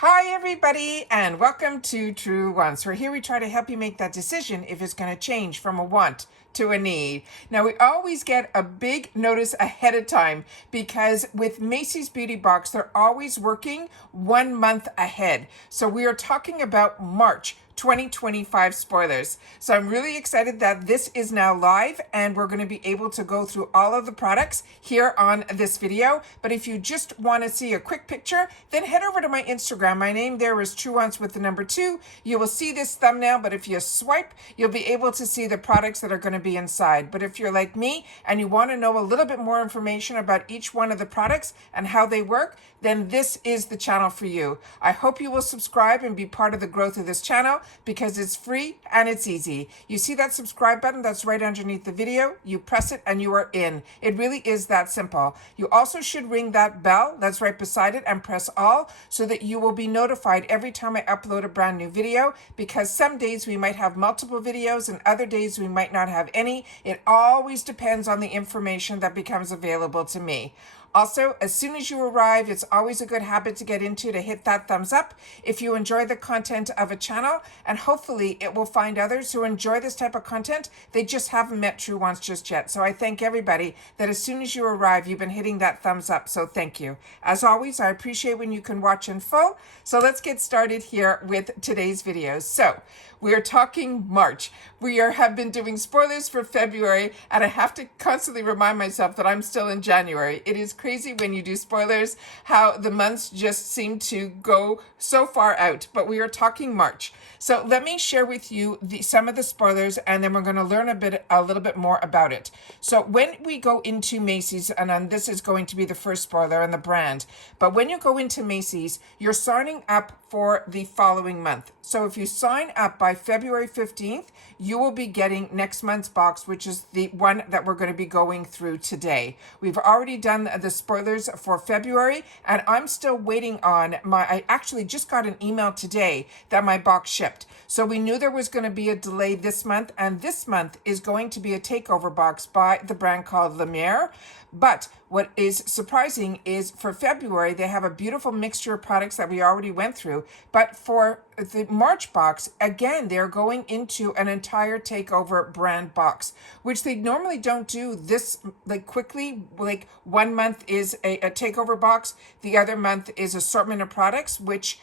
Hi everybody and welcome to Truewants, where here we try to help you make that decision if it's going to change from a want to a need. Now we always get a big notice ahead of time because with Macy's Beauty Box, they're always working 1 month ahead. So we are talking about March 2025 spoilers. So I'm really excited that this is now live and we're going to be able to go through all of the products here on this video. But if you just want to see a quick picture, then head over to my Instagram. My name there is Truewants with the number 2. You will see this thumbnail, but if you swipe, you'll be able to see the products that are going to be inside. But if you're like me and you want to know a little bit more information about each one of the products and how they work, then this is the channel for you. I hope you will subscribe and be part of the growth of this channel because it's free and it's easy. You see that subscribe button that's right underneath the video? You press it and you are in. It really is that simple. You also should ring that bell that's right beside it and press all so that you will be notified every time I upload a brand new video, because some days we might have multiple videos and other days we might not have any. It always depends on the information that becomes available to me. Also, as soon as you arrive, it's always a good habit to get into to hit that thumbs up if you enjoy the content of a channel, and hopefully it will find others who enjoy this type of content. They just haven't met Truewants just yet. So I thank everybody that as soon as you arrive, you've been hitting that thumbs up. So thank you. As always, I appreciate when you can watch in full. So let's get started here with today's videos. So we are talking March. Have been doing spoilers for February, and I have to constantly remind myself that I'm still in January. It is crazy when you do spoilers, how the months just seem to go so far out, but we are talking March. So let me share with you some of the spoilers, and then we're going to learn a little bit more about it. So when we go into Macy's, and this is going to be the first spoiler and the brand, but when you go into Macy's, you're signing up for the following month. So if you sign up by February 15th, you will be getting next month's box, which is the one that we're going to be going through today. We've already done the spoilers for February, and I'm still waiting on I actually just got an email today that my box shipped. So we knew there was going to be a delay this month, and this month is going to be a takeover box by the brand called Lumiere. But what is surprising is for February, they have a beautiful mixture of products that we already went through. But for the March box, again, they're going into an entire takeover brand box, which they normally don't do this quickly. Like 1 month is a takeover box. The other month is assortment of products, which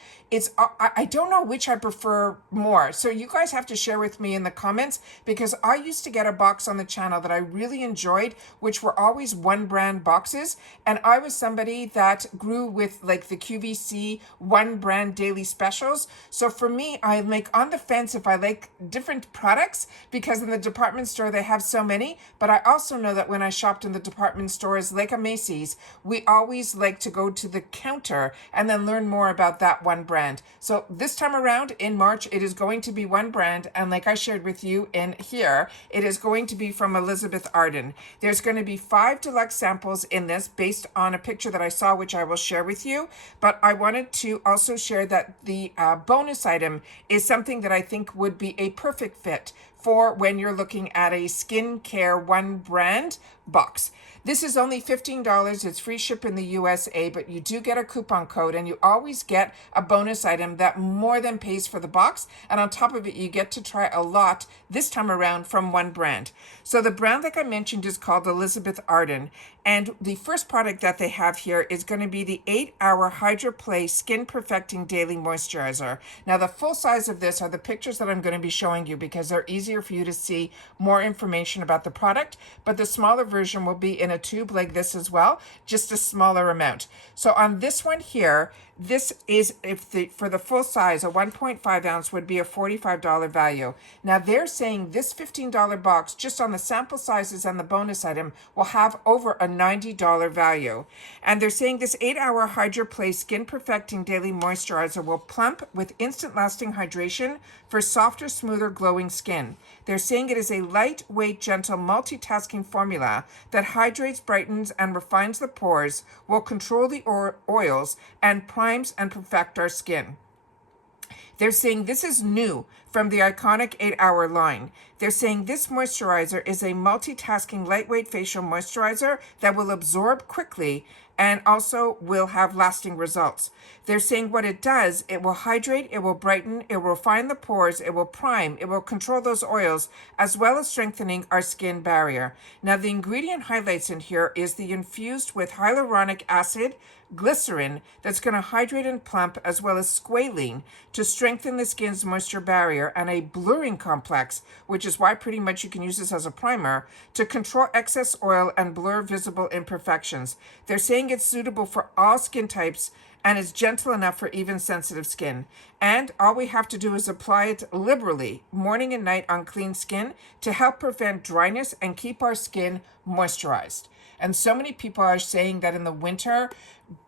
I don't know which I prefer more. So you guys have to share with me in the comments, because I used to get a box on the channel that I really enjoyed, which were always one brand boxes. And I was somebody that grew with like the QVC one brand daily specials. So for me, I'm like on the fence if I like different products, because in the department store, they have so many. But I also know that when I shopped in the department stores like a Macy's, we always like to go to the counter and then learn more about that one brand. So this time around in March, it is going to be one brand. And like I shared with you in here, it is going to be from Elizabeth Arden. There's going to be 5 deluxe samples in this based on a picture that I saw, which I will share with you. But I wanted to also share that the bonus item is something that I think would be a perfect fit for when you're looking at a skincare one brand box. This is only $15. It's free ship in the USA, but you do get a coupon code, and you always get a bonus item that more than pays for the box. And on top of it, you get to try a lot this time around from one brand. So the brand, like I mentioned, is called Elizabeth Arden. And the first product that they have here is going to be the 8-Hour Hydro Play Skin Perfecting Daily Moisturizer. Now, the full size of this are the pictures that I'm going to be showing you, because they're easier for you to see more information about the product. But the smaller version will be in a tube like this as well, just a smaller amount. So on this one here, this is, for the full size, a 1.5 ounce would be a $45 value. Now they're saying this $15 box, just on the sample sizes and the bonus item, will have over a $90 value. And they're saying this 8-Hour Hydro Play Skin Perfecting Daily Moisturizer will plump with instant lasting hydration for softer, smoother, glowing skin. They're saying it is a lightweight, gentle, multitasking formula that hydrates, brightens, and refines the pores, will control the oils, and primes and perfect our skin. They're saying this is new from the iconic 8-Hour line. They're saying this moisturizer is a multitasking lightweight facial moisturizer that will absorb quickly and also will have lasting results. They're saying what it does, it will hydrate, it will brighten, it will refine the pores, it will prime, it will control those oils, as well as strengthening our skin barrier. Now, the ingredient highlights in here is the infused with hyaluronic acid, glycerin that's going to hydrate and plump, as well as squalene to strengthen the skin's moisture barrier, and a blurring complex, which is why pretty much you can use this as a primer to control excess oil and blur visible imperfections. They're saying it's suitable for all skin types and is gentle enough for even sensitive skin. And all we have to do is apply it liberally, morning and night on clean skin to help prevent dryness and keep our skin moisturized. And so many people are saying that in the winter,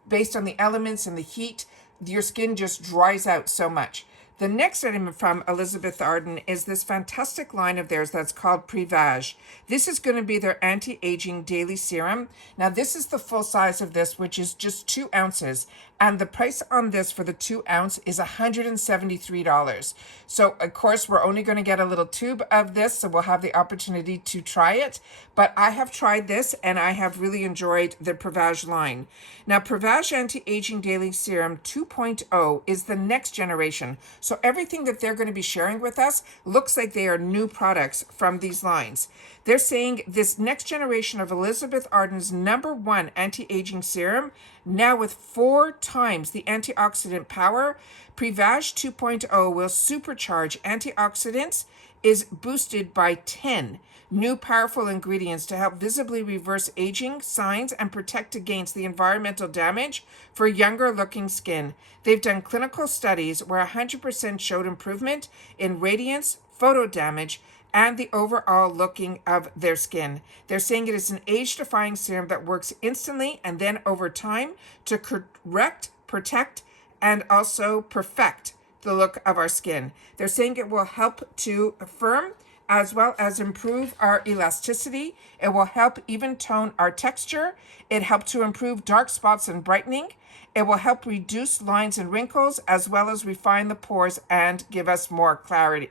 based on the elements and the heat, your skin just dries out so much. The next item from Elizabeth Arden is this fantastic line of theirs that's called Prevage. This is going to be their anti-aging daily serum. Now, this is the full size of this, which is just 2 ounces. And the price on this for the 2 ounce is $173. So, of course, we're only going to get a little tube of this, so we'll have the opportunity to try it. But I have tried this, and I have really enjoyed the Prevage line. Now, Prevage Anti-Aging Daily Serum 2.0 is the next generation. So everything that they're going to be sharing with us looks like they are new products from these lines. They're saying this next generation of Elizabeth Arden's #1 anti-aging serum, now with 4 times the antioxidant power, Prevage 2.0 will supercharge antioxidants, is boosted by 10 new powerful ingredients to help visibly reverse aging signs and protect against the environmental damage for younger looking skin. They've done clinical studies where 100% showed improvement in radiance, photo damage, and the overall looking of their skin. They're saying it is an age-defying serum that works instantly and then over time to correct, protect, and also perfect the look of our skin. They're saying it will help to firm as well as improve our elasticity. It will help even tone our texture. It helps to improve dark spots and brightening. It will help reduce lines and wrinkles, as well as refine the pores and give us more clarity.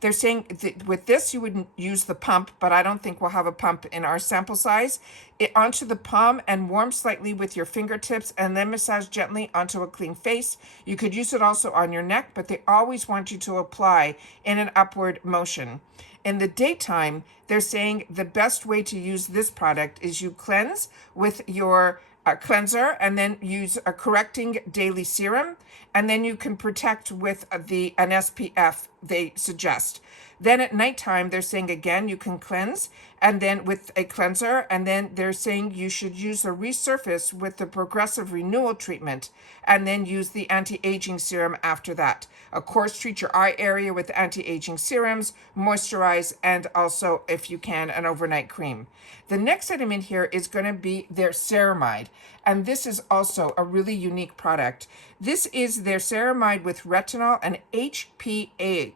They're saying that with this you would use the pump, but I don't think we'll have a pump in our sample size. It onto the palm and warm slightly with your fingertips, and then massage gently onto a clean face. You could use it also on your neck, but they always want you to apply in an upward motion. In the daytime, they're saying the best way to use this product is you cleanse with your cleanser and then use a correcting daily serum, and then you can protect with an SPF they suggest. Then at nighttime, they're saying again, you can cleanse and then with a cleanser, and then they're saying you should use a resurface with the progressive renewal treatment, and then use the anti-aging serum after that. Of course, treat your eye area with anti-aging serums, moisturize, and also, if you can, an overnight cream. The next item in here is going to be their Ceramide, and this is also a really unique product. This is their Ceramide with retinol and HPR,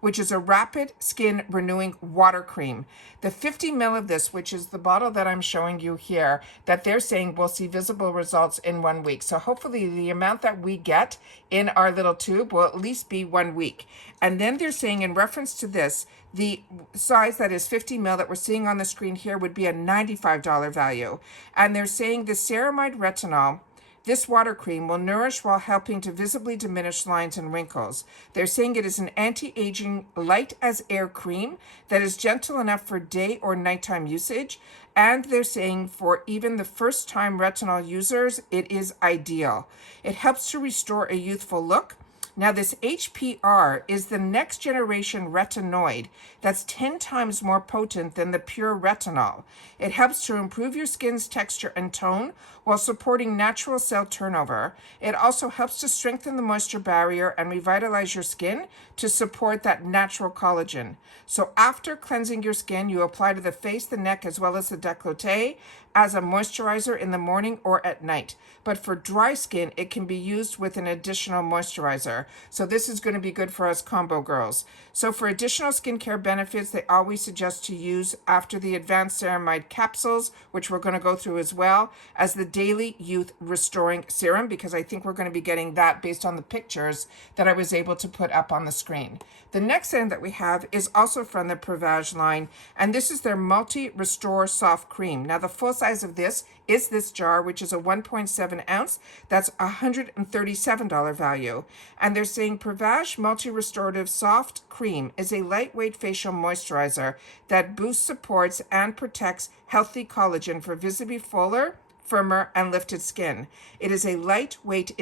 which is a rapid skin renewing water cream. The 50 ml of this, which is the bottle that I'm showing you here, that they're saying will see visible results in 1 week. So hopefully the amount that we get in our little tube will at least be 1 week. And then they're saying in reference to this, the size that is 50 ml that we're seeing on the screen here would be a $95 value. And they're saying the Ceramide retinol, this water cream, will nourish while helping to visibly diminish lines and wrinkles. They're saying it is an anti-aging light as air cream that is gentle enough for day or nighttime usage. And they're saying for even the first time retinol users, it is ideal. It helps to restore a youthful look. Now, this HPR is the next generation retinoid that's 10 times more potent than the pure retinol. It helps to improve your skin's texture and tone while supporting natural cell turnover. It also helps to strengthen the moisture barrier and revitalize your skin to support that natural collagen. So after cleansing your skin, you apply to the face, the neck, as well as the décolleté, as a moisturizer in the morning or at night. But for dry skin, it can be used with an additional moisturizer. So this is going to be good for us combo girls. So for additional skincare benefits, they always suggest to use after the advanced ceramide capsules, which we're going to go through as well, as the daily youth restoring serum, because I think we're going to be getting that based on the pictures that I was able to put up on the screen. The next item that we have is also from the Prevage line, and this is their Multi-Restore Soft Cream. Now the full size of this is this jar, which is a 1.7 ounce. That's $137 value. And they're saying Prevage Multi-Restorative Soft Cream is a lightweight facial moisturizer that boosts, supports, and protects healthy collagen for visibly fuller, firmer, and lifted skin. It is a lightweight,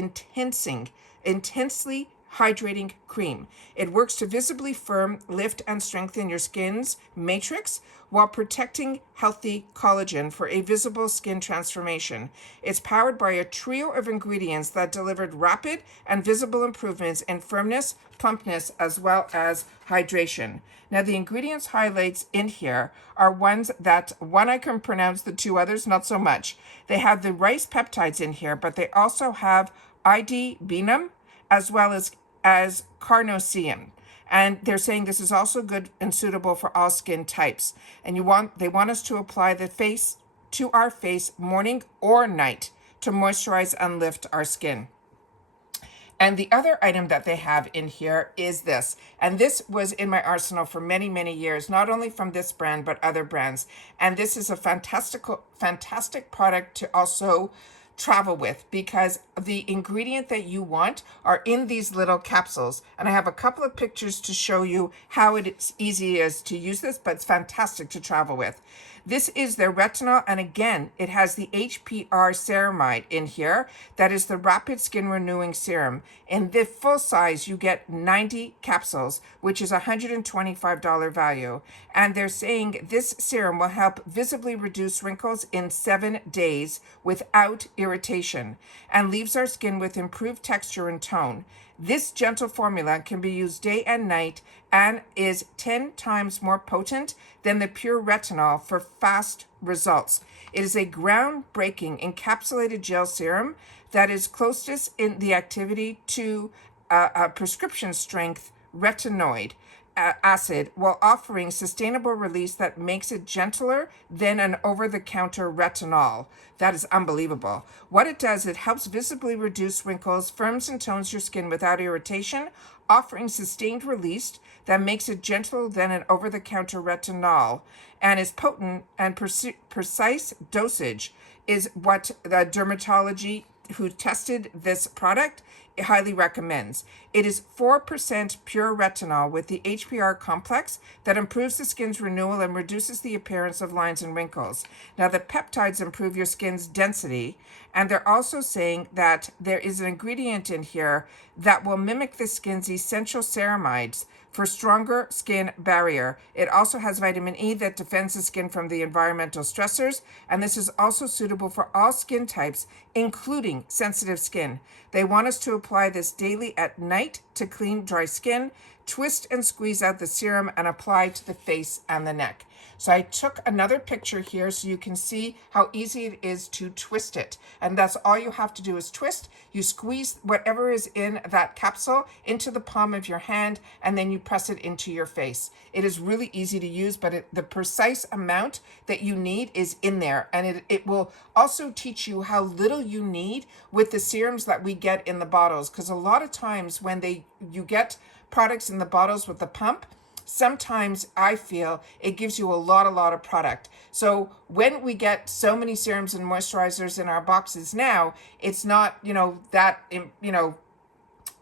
intensely hydrating cream. It works to visibly firm, lift, and strengthen your skin's matrix while protecting healthy collagen for a visible skin transformation. It's powered by a trio of ingredients that delivered rapid and visible improvements in firmness, plumpness, as well as hydration. Now, the ingredients highlights in here are ones that, one I can pronounce, the two others not so much. They have the rice peptides in here, but they also have ID-benum, as well as carnosine. And they're saying this is also good and suitable for all skin types. And they want us to apply to our face morning or night to moisturize and lift our skin. And the other item that they have in here is this. And this was in my arsenal for many, many years, not only from this brand, but other brands. And this is a fantastic product to also travel with, because the ingredient that you want are in these little capsules. And I have a couple of pictures to show you how it's easy is to use this, but it's fantastic to travel with. This is their retinol, and again, it has the HPR ceramide in here. That is the rapid skin renewing serum. In the full size, you get 90 capsules, which is $125 value. And they're saying this serum will help visibly reduce wrinkles in 7 days without irritation, and leaves our skin with improved texture and tone. This gentle formula can be used day and night and is 10 times more potent than the pure retinol for fast results. It is a groundbreaking encapsulated gel serum that is closest in the activity to a prescription strength retinoid acid, while offering sustainable release that makes it gentler than an over-the-counter retinol. That is unbelievable. What it does, it helps visibly reduce wrinkles, firms and tones your skin without irritation, offering sustained release that makes it gentler than an over-the-counter retinol, and is potent and precise dosage is what the dermatology who tested this product highly recommends. It is 4% pure retinol with the HPR complex that improves the skin's renewal and reduces the appearance of lines and wrinkles. Now, the peptides improve your skin's density, and they're also saying that there is an ingredient in here that will mimic the skin's essential ceramides for stronger skin barrier. It also has vitamin E that defends the skin from the environmental stressors, and this is also suitable for all skin types, including sensitive skin. They want us to apply this daily at night to clean dry skin, twist and squeeze out the serum, and apply to the face and the neck. So I took another picture here so you can see how easy it is to twist it. And that's all you have to do is twist. You squeeze whatever is in that capsule into the palm of your hand, and then you press it into your face. It is really easy to use, but the precise amount that you need is in there. And it will also teach you how little you need with the serums that we get in the bottles. Because a lot of times when you get products in the bottles with the pump, sometimes I feel it gives you a lot of product. So when we get so many serums and moisturizers in our boxes now, it's not,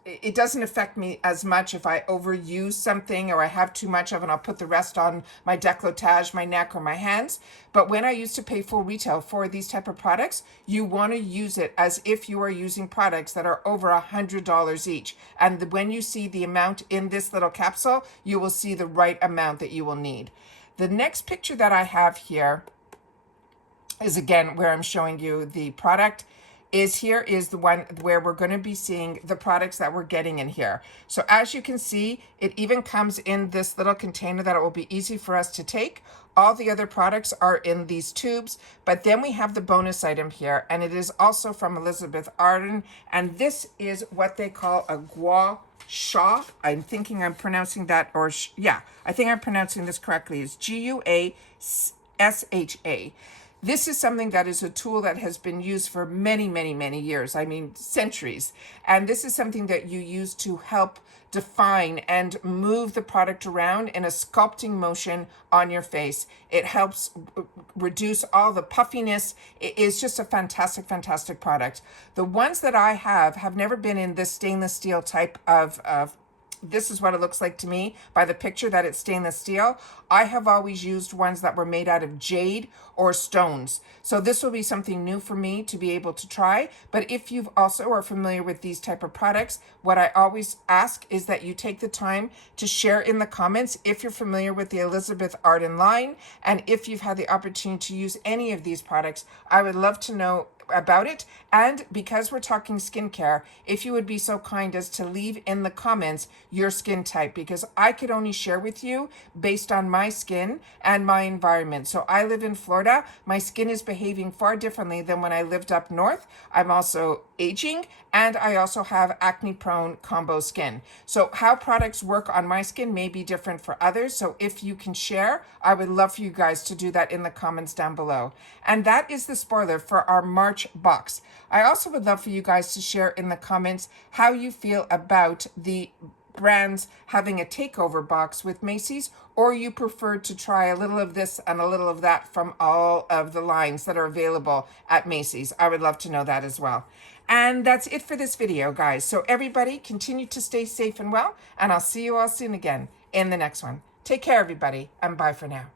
it doesn't affect me as much if I overuse something or I have too much of it. I'll put the rest on my décolletage, my neck, or my hands. But when I used to pay full retail for these type of products, you want to use it as if you are using products that are over $100 each. And when you see the amount in this little capsule, you will see the right amount that you will need. The next picture that I have here is again where I'm showing you the product. here is the one where we're going to be seeing the products that we're getting in here. So as you can see, it even comes in this little container that it will be easy for us to take. All the other products are in these tubes, but then we have the bonus item here, and it is also from Elizabeth Arden, and this is what they call a gua sha. I'm thinking I'm pronouncing that, or yeah, I think I'm pronouncing this correctly. It's Guasha. This is something that is a tool that has been used for many, many, many years. I mean, centuries. And this is something that you use to help define and move the product around in a sculpting motion on your face. It helps reduce all the puffiness. It is just a fantastic, fantastic product. The ones that I have never been in this stainless steel type of this is what it looks like to me by the picture that it's stainless steel. I have always used ones that were made out of jade or stones. So this will be something new for me to be able to try. But if you also are familiar with these type of products, what I always ask is that you take the time to share in the comments if you're familiar with the Elizabeth Arden line. And if you've had the opportunity to use any of these products, I would love to know about it. And because we're talking skincare, if you would be so kind as to leave in the comments your skin type, because I could only share with you based on my skin and my environment. So I live in Florida. My skin is behaving far differently than when I lived up north. I'm also aging, and I also have acne prone combo skin. So how products work on my skin may be different for others. So if you can share, I would love for you guys to do that in the comments down below. And that is the spoiler for our March box. I also would love for you guys to share in the comments how you feel about the brands having a takeover box with Macy's, or you prefer to try a little of this and a little of that from all of the lines that are available at Macy's. I would love to know that as well. And that's it for this video, guys. So everybody continue to stay safe and well, and I'll see you all soon again in the next one. Take care, everybody, and bye for now.